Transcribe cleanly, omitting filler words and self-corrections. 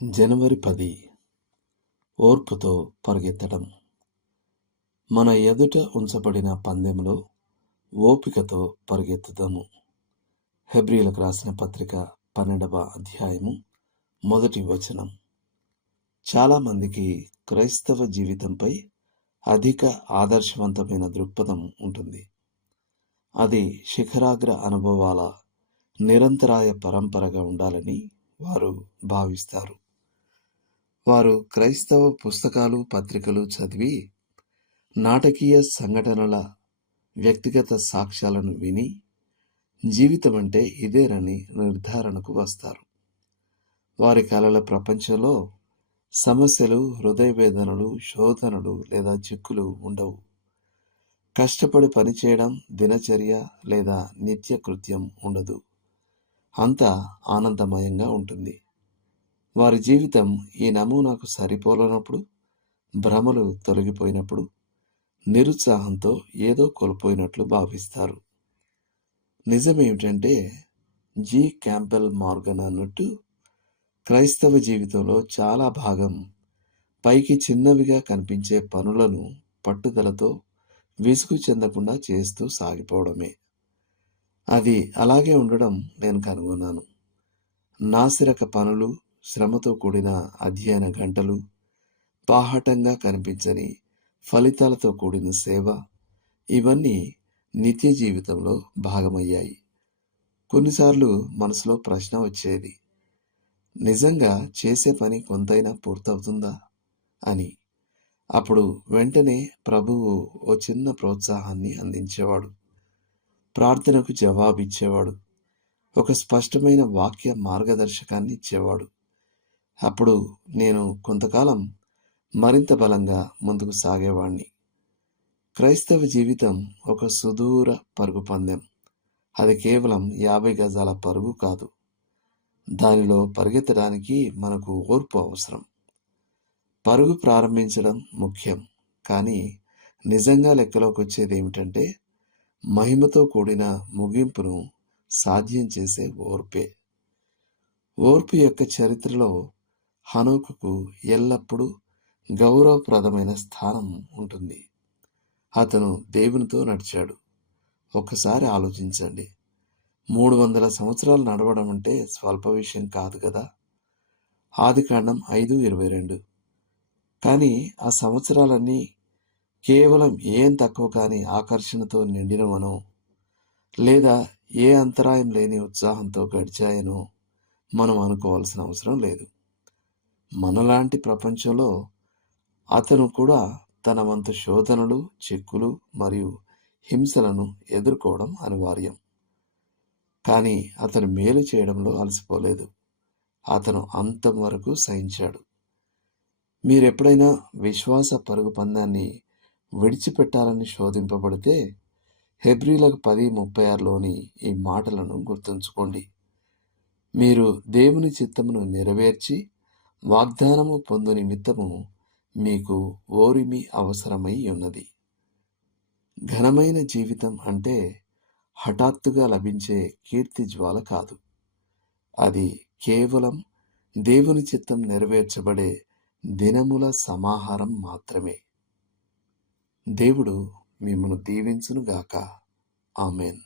జనవరి 10 ఓర్పుతో పరిగెత్తడం. మన ఎదుట ఉంచబడిన పందెంలో ఓపికతో పరిగెత్తుదాము. హెబ్రీయులకు రాసిన పత్రిక 12వ అధ్యాయము 1వ వచనం. చాలామందికి క్రైస్తవ జీవితంపై అధిక ఆదర్శవంతమైన దృక్పథం ఉంటుంది. అది శిఖరాగ్ర అనుభవాల నిరంతరాయ పరంపరగా ఉండాలని వారు భావిస్తారు. వారు క్రైస్తవ పుస్తకాలు, పత్రికలు చదివి నాటకీయ సంఘటనల వ్యక్తిగత సాక్ష్యాలను విని జీవితం అంటే ఇదేనని నిర్ధారణకు వస్తారు. వారి కలల ప్రపంచంలో సమస్యలు, హృదయ వేదనలు, శోధనలు లేదా చిక్కులు ఉండవు. కష్టపడి పనిచేయడం దినచర్య లేదా నిత్య కృత్యం ఉండదు. అంతా ఆనందమయంగా ఉంటుంది. వారి జీవితం ఈ నమూనాకు సరిపోలనప్పుడు, భ్రమలు తొలగిపోయినప్పుడు, నిరుత్సాహంతో ఏదో కోల్పోయినట్లు భావిస్తారు. నిజమేమిటంటే, జి. క్యాంపెల్ మార్గన్ అన్నట్టు క్రైస్తవ జీవితంలో చాలా భాగం పైకి చిన్నవిగా కనిపించే పనులను పట్టుదలతో విసుగు చెందకుండా చేస్తూ సాగిపోవడమే. అది అలాగే ఉండడం నేను కనుగొన్నాను. నాసిరక పనులు, శ్రమతో కూడిన అధ్యయన గంటలు, బాహాటంగా కనిపించని ఫలితాలతో కూడిన సేవ, ఇవన్నీ నిత్య జీవితంలో భాగమయ్యాయి. కొన్నిసార్లు మనసులో ప్రశ్న వచ్చేది, నిజంగా చేసే పని కొంతైనా పూర్తవుతుందా అని. అప్పుడు వెంటనే ప్రభువు ఓ చిన్న ప్రోత్సాహాన్ని అందించేవాడు. ప్రార్థనకు జవాబిచ్చేవాడు. ఒక స్పష్టమైన వాక్య మార్గదర్శకాన్ని ఇచ్చేవాడు. అప్పుడు నేను కొంతకాలం మరింత బలంగా ముందుకు సాగేవాణ్ణి. క్రైస్తవ జీవితం ఒక సుదూర పరుగు పందెం. అది కేవలం 50 గజాల పరుగు కాదు. దానిలో పరిగెత్తడానికి మనకు ఓర్పు అవసరం. పరుగు ప్రారంభించడం ముఖ్యం, కానీ నిజంగా లెక్కలోకి వచ్చేది ఏమిటంటే మహిమతో కూడిన ముగింపును సాధ్యం చేసే ఓర్పే. ఓర్పు యొక్క చరిత్రలో హనోకుకు ఎల్లప్పుడూ గౌరవప్రదమైన స్థానం ఉంటుంది. అతను దేవునితో నడిచాడు. ఒక్కసారి ఆలోచించండి, 300 సంవత్సరాలు నడవడం అంటే స్వల్ప విషయం కాదు కదా. ఆదికాండం 5:22. కానీ ఆ సంవత్సరాలన్నీ కేవలం ఏం తక్కువ కాని ఆకర్షణతో నిండినవనో, లేదా ఏ అంతరాయం లేని ఉత్సాహంతో గడిచాయనో మనం అనుకోవాల్సిన అవసరం లేదు. మనలాంటి ప్రపంచంలో అతను కూడా తన వంతు శోధనలు, చిక్కులు మరియు హింసలను ఎదుర్కోవడం అనివార్యం. కానీ అతను మేలు చేయడంలో అలసిపోలేదు. అతను అంతం వరకు సహించాడు. మీరెప్పుడైనా విశ్వాస పరుగు పందాన్ని విడిచిపెట్టాలని శోధింపబడితే హెబ్రీయులకు 10:36లోని ఈ మాటలను గుర్తుంచుకోండి. మీరు దేవుని చిత్తమును నెరవేర్చి వాగ్దానము పొందు నిమిత్తము మీకు ఓరిమి అవసరమై ఉన్నది. ఘనమైన జీవితం అంటే హఠాత్తుగా లభించే కీర్తి జ్వాల కాదు. అది కేవలం దేవుని చిత్తం నెరవేర్చబడే దినముల సమాహారం మాత్రమే. దేవుడు మిమ్మల్ని దీవించునుగాక. ఆమేన్.